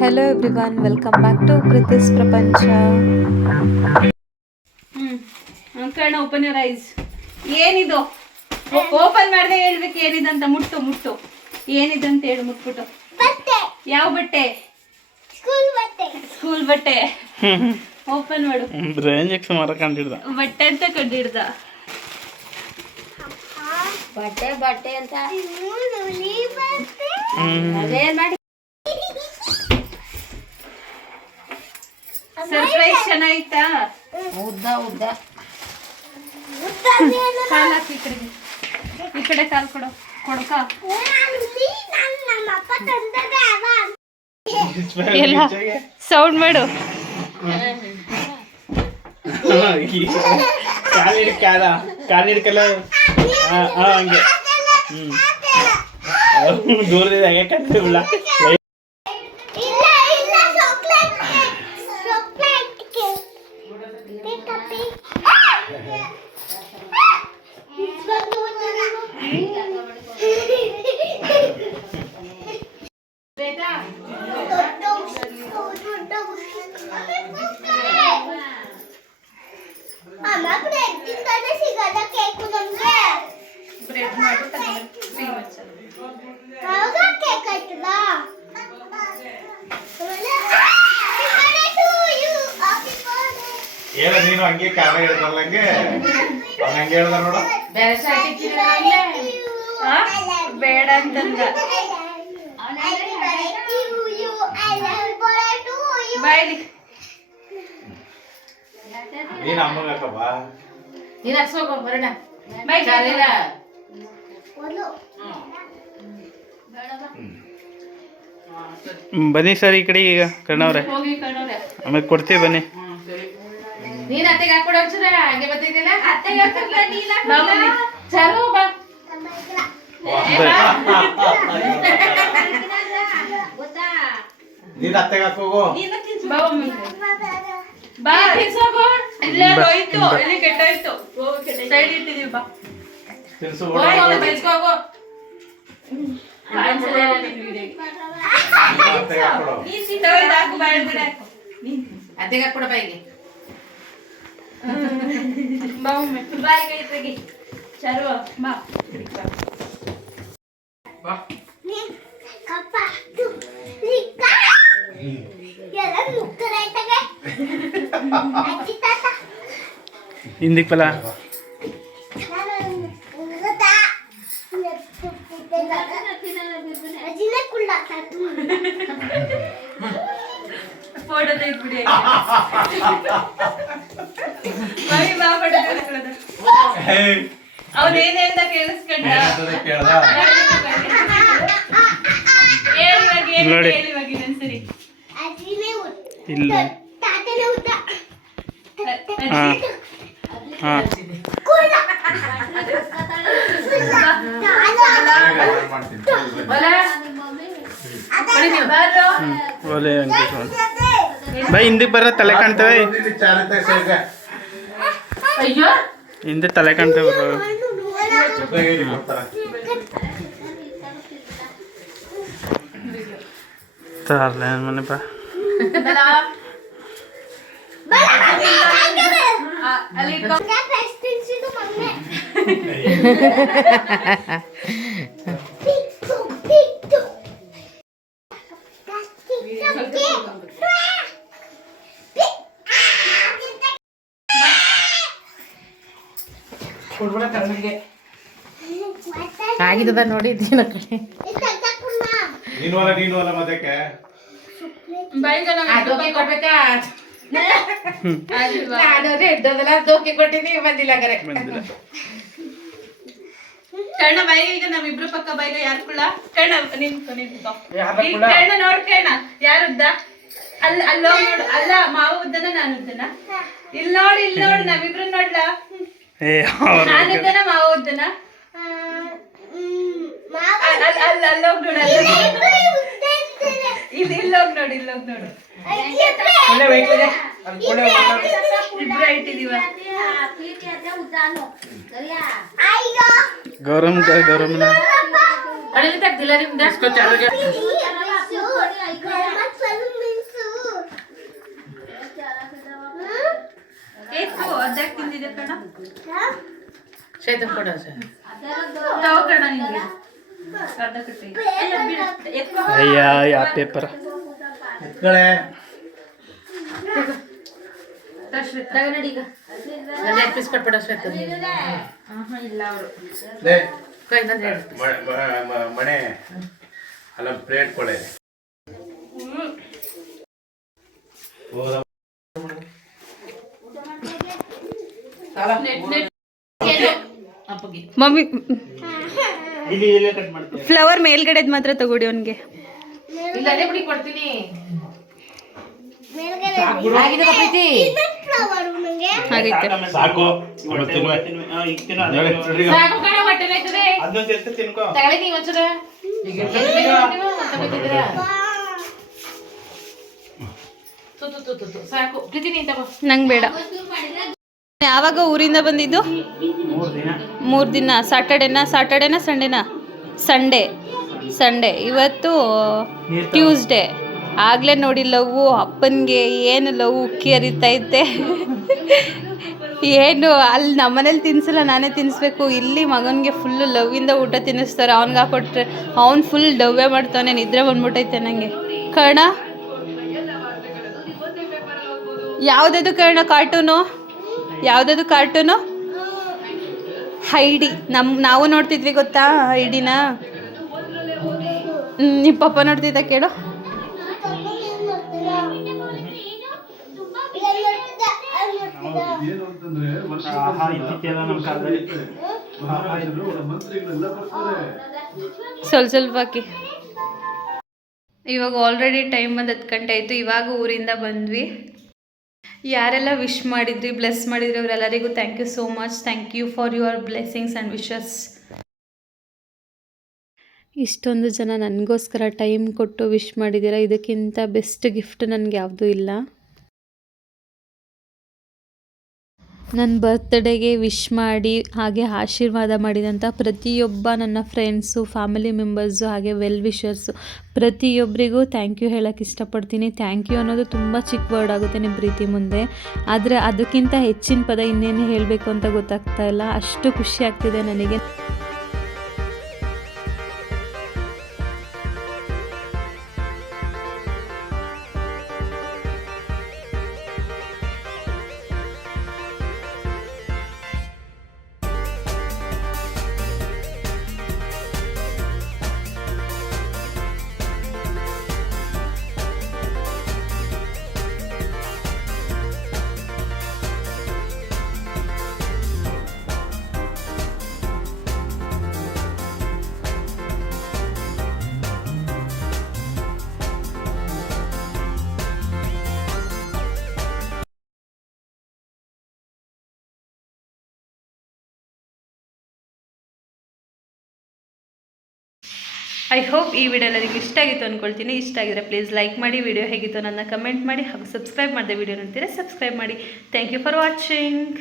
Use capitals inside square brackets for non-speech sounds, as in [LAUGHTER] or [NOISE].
Hello everyone welcome back to ಕೃತಿಸ್ ಪ್ರಪಂಚ ಹ್ಮ್ Karna open your eyes ಏನಿದು? ಓಪನ್ ಮಾಡದೆ ಹೇಳ್ಬೇಕು ಏನಿದಂತ ಮುಟ್ಟು ಮುಟ್ಟು. ಏನಿದೆ ಅಂತ ಹೇಳು ಮುಟ್ಬಿಟ್ಟು. ಯಾವ ಬಟ್ಟೆ? ಸ್ಕೂಲ್ ಬಟ್ಟೆ. ಓಪನ್ ಮಾಡು. ಬ್ರೈನ್ ಎಕ್ಸ್ ಮರ ಕಂಡಿಡ್ದ. ಬಟ್ಟೆ ಅಂತ ಕಂಡಿಡ್ದ. ಬಟ್ಟೆ ಬಟ್ಟೆ ಅಂತ. ಅದೇನ್ ಮಾಡಿ? ಸರ್ಪ್ರೈಸ್ ಚೆನ್ನಾಗಿತ್ತಾ ಉದ್ದ ಉದ್ದ. ಕಾಲ್ ಹಾಕಿ ಈ ಕಡೆಗೆ ಈ ಕಡೆ ಕಾಲ್ ಕೊಡು ಕೊಡ್ಕ ಎಲ್ಲ ಸೌಂಡ್ ಮಾಡು. ಕಾಲ್ ಕಾಲ ಕಾಲ್ ಹಿಡ್ಕಲ್ಲ. ಹಾ ಹಾ ಹಂಗೆ ಹ್ಮ್ ದೂರದಿಂದ ಹೇಗೆ ಕಟ್ಟಿಲ್ಲ ಏನ ನೀನು ಹಂಗೆ ಕಾಲ ಹೇಳ್ತಾರಲ್ಲಂಗೆ ಅವ್ನ ಹಂಗೆ ಹೇಳ್ದ ನೋಡು? ಬೇಡ ಅಂತಂದ. ನೀನ್ ಅಮ್ಮಗ ಹಾಕಪ್ಪ ನೀನ್ ಹಚ್ಕೋಗೋ ಬರೋಣ. ಬನ್ನಿ ಸರ್ ಈ ಕಡೆ ಈಗ ಕಣ್ಣವ್ರೆ ಆಮೇಲೆ ಕೊಡ್ತೀವಿ ಬನ್ನಿ. ನೀನ್ ಅತ್ತೆಗೆ ಹಾಕೊಡು ಒಂಚೂರ ಹಂಗೆ ಬರ್ತಿದ್ದಿಲ್ಲ ಬಾ ಮಮ್ಮಿ. ಚಲೋ ಬಾ. ನೀನ್ ಅತ್ತೆಗೆ ಹಾಕೋಗು ಬಾ ಮಮ್ಮಿ. ಬಾ. ತಿನ್ಸೋಗು ಇಲ್ಲ ಹೋಯ್ತು. ಇಲ್ಲಿ ಕೆಟ್ಟೋಯ್ತು. ಸೈಡ್ ಇಟ್ಟಿದೀವಿ ಬಾ. ತಿನ್ಸು ಹೋಗು ಹೋಗು ತಿನ್ಸ್ಕೋಗು ಕಾಣ್ಸಲ್ಲ ನಿನ್ ವಿಡಿಯೋಗೆ. ಅತ್ತೆಗೆ ಹಾಕೊಡು ತಗೋ ಹಾಕು, ಬಾಯ್. ಅತ್ತೆಗೆ ಹಾಕೊಡು ಬೈಗೆ ಬಾ ಮಮ್ಮಿ. ಬಾಯ್ ಕೈ ತೆಗಿ ಚರು ಬಾ. ಹಿಂದಿಕ್ ಪಲ. ಫೋಟೋ ತೆಗ್ದ್ಬಿಡಿ [LAUGHS] ಬಾ ಫೋಟೋ ತೆಗ್ಸ್ಕೊಳ್ಳೋದು ಹೇ. ಅವ್ನ್ ಏನ್ ಹೇಳ್ದ ಕೇಳಿಸ್ಕೊಂಡ ಏನಂತದೆ ಕೇಳ್ದ? ಹೇಳು ಇವಾಗ ಏನು ನೋಡಿ. ಹೇಳು ಇವಾಗ ಇನ್ನೊಂದ್ಸರಿ ಇಲ್ಲ. ಹಾ. ಹಾ. ಮಾಡ್ತೀನಿ. ಬಾರೋ. ಒಲೆ ಬೈ ಹಿಂದಕ್ಕೆ ಬರ ತಲೆ ಕಾಣ್ತವೆ. ಚಾರಿತೆ ಸೇರ್ಗೆ ಅಯ್ಯೋ ಹಿಂದೆ ತಲೆ ಕಾಣ್ತವೆ ಆಗಿದ್ದದ ನೋಡಿ ದಿನ ಕಡೆ ನೀನು ಅಲ್ಲ ನೀನು ಅಲ್ಲ ಮದಕ್ಕೆ ಬಾಯಿಗೆ ಆ ನಾವು ದೋಕೆ ಕೊಡ್ಬೇಕಾ? ಅಲ್ವಾ? ನಾನು ರೆಡ್ಡದಲ್ಲ ದೋಕೆ ಕೊಟ್ಟಿನಿ ಬಂದಿಲ್ಲ ಕರೆ. ಬಂದಿಲ್ಲ. ಕರ್ಣ ಬಾಯಿಗೆ ಈಗ ನಮ್ಮಿಬ್ರು ಪಕ್ಕ ಬಾಯಿಗೆ ಯಾರು ಕುಳ್ಳ? ಕರ್ಣ ನಿಂತು ನಿಂತು ಯಾರ? ಕರ್ಣ ನೋಡ್ ಕರ್ಣ. ಯಾರುದ್ದ ಅಲ್ಲ ಅಲ್ಲೋಗ್ ನೋಡು. ಅಲ್ಲ ಮಾವ ಉದ್ದನ ನಾನು ಉದ್ದನ? ಇಲ್ಲಿ ನೋಡಿ ಇಲ್ಲಿ ನೋಡು ನಾವಿಬ್ರು ನೋಡ್ಲಾ? ಏ ಅವ್ರ ನಾನು ಉದ್ದನ ಮಾವ ಉದ್ದನ ಅಲ್ಲ ಅಲ್ಲ ಅಲ್ಲೋಗ್ ನೋಡು ಅಲ್ಲೋಗ್ ಅರ್ಧಕ್ಕೆ ತಿಂದಿದೆ ಕಣ? ಚೇತನ್ ಕೊಡು ಸರ್ ತಗೋ ಕಣ ನಿಂಗೆ ಅರ್ಧ ಕಟ್ಟಿ. ಅಲ್ಲ ಬಿಡು. ಅಯ್ಯ ಯಾ ಪೇಪರ್ ಎತ್ಕಳೆ. ಶ್ವೇತ ಕೊಟ್ಬಿಡ ಶ್ವೇತ ಇಲ್ಲ ಅವರು. ಕೈ ನಂದು ಮಣೆ. ಅಲ್ಲೊಂದು ಪ್ಲೇಟ್ ಕೊಳೆ. ಮಮ್ಮಿ ಫ್ಲವರ್ ಮೇಲ್ಗಡೆದ್ ಮಾತ್ರ ತಗೊಡಿ ಅವನ್ಗೆ. ಮೇಲ್ಗಡೆ ನಂಗೆ? ಬೇಡ. ಯಾವಾಗ ಊರಿಂದ ಬಂದಿದ್ದು? ಮೂರ್ ದಿನ. ಸ್ಯಾಟರ್ಡೇನಾ ಸ್ಯಾಟರ್ಡೇನಾ ಸಂಡೇನಾ ಸಂಡೇ ಸಂಡೇ ಇವತ್ತು ಟ್ಯೂಸ್ಡೇ ಆಗಲೇ ನೋಡಿ ಲವ್ವು ಅಪ್ಪನಿಗೆ ಏನು ಲವ್ ಉಕ್ಕಿ ಹರಿತೈತೆ ಏನು ಅಲ್ಲಿ ನಮ್ಮನೇಲಿ ತಿನ್ಸಲ್ಲ ನಾನೇ ತಿನ್ನಿಸ್ಬೇಕು ಇಲ್ಲಿ ಮಗನಿಗೆ ಫುಲ್ ಲವ್ವಿಂದ ಊಟ ತಿನ್ನಿಸ್ತಾರೆ. ಅವ್ನಿಗೆ ಹಾಕೊಟ್ರೆ ಅವ್ನು ಫುಲ್ ಡವ್ವೆ ಮಾಡ್ತಾನೆ ನಿದ್ರೆ ಬಂದ್ಬಿಟ್ಟೈತೆ ನನಗೆ ಕರ್ಣ? ಯಾವುದದು ಕರ್ಣ ಕಾರ್ಟೂನು ಯಾವುದದು ಕಾರ್ಟೂನು ಹೈಡಿ. ನಮ್ಮ ನಾವು ನೋಡ್ತಿದ್ವಿ ಗೊತ್ತಾ ಹೈಡಿನ? ನಿಮ್ಮ ಪಪ್ಪ ನೋಡ್ತಿದ್ದ ಕೇಳು. ಸ್ವಲ್ಪ ಸ್ವಲ್ಪ ಹಾಕಿ ಇವಾಗ ಆಲ್ರೆಡಿ ಟೈಮ್ ಬಂದು ಹತ್ತು ಗಂಟೆ ಆಯಿತು ಇವಾಗ ಊರಿಂದ ಬಂದ್ವಿ. ಯಾರೆಲ್ಲ ವಿಶ್ ಮಾಡಿದ್ರಿ ಬ್ಲೆಸ್ ಮಾಡಿದ್ರಿ ಅವರೆಲ್ಲರಿಗೂ thank you so much thank you for your blessings and wishes ಇಷ್ಟೊಂದು ಜನ ನನಗೋಸ್ಕರ ಟೈಮ್ ಕೊಟ್ಟು ವಿಶ್ ಮಾಡಿದ್ದೀರಾ? ಇದಕ್ಕಿಂತ ಬೆಸ್ಟ್ ಗಿಫ್ಟ್ ನನಗೆ ಯಾವುದೂ ಇಲ್ಲ. ನನ್ನ ಬರ್ತ್ಡೇಗೆ ವಿಶ್ ಮಾಡಿ, ಹಾಗೆ ಆಶೀರ್ವಾದ ಮಾಡಿದಂಥ ಪ್ರತಿಯೊಬ್ಬ ನನ್ನ ಫ್ರೆಂಡ್ಸು ಫ್ಯಾಮಿಲಿ ಮೆಂಬರ್ಸು ಹಾಗೆ ವೆಲ್ ವಿಷರ್ಸು ಪ್ರತಿಯೊಬ್ಬರಿಗೂ ಥ್ಯಾಂಕ್ ಯು ಹೇಳೋಕ್ಕೆ ಇಷ್ಟಪಡ್ತೀನಿ. ಥ್ಯಾಂಕ್ ಯು ಅನ್ನೋದು ತುಂಬ ಚಿಕ್ಕ ವರ್ಡ್ ಆಗುತ್ತೆ ನಿಮ್ಮ ಪ್ರೀತಿ ಮುಂದೆ. ಆದರೆ ಅದಕ್ಕಿಂತ ಹೆಚ್ಚಿನ ಪದ ಇನ್ನೇನು ಹೇಳಬೇಕು ಅಂತ ಗೊತ್ತಾಗ್ತಾ ಇಲ್ಲ. ಅಷ್ಟು ಖುಷಿ ಆಗ್ತಿದೆ ನನಗೆ. ಐ ಹೋಪ್ ಈ ವಿಡಿಯೋ ಎಲ್ಲರಿಗೂ ಇಷ್ಟ ಆಗಿತ್ತು ಅಂದ್ಕೊಳ್ತೀನಿ ಇಷ್ಟ ಆಗಿದ್ರೆ ಪ್ಲೀಸ್ ಲೈಕ್ ಮಾಡಿ ವಿಡಿಯೋ ಹೇಗಿತ್ತು ನನ್ನ ಕಮೆಂಟ್ ಮಾಡಿ ಹಾಗೂ ಸಬ್ಸ್ಕ್ರೈಬ್ ಮಾಡಿದೆ ವಿಡಿಯೋ ನೋಡ್ತೀರಾ ಸಬ್ಸ್ಕ್ರೈಬ್ ಮಾಡಿ. Thank you for watching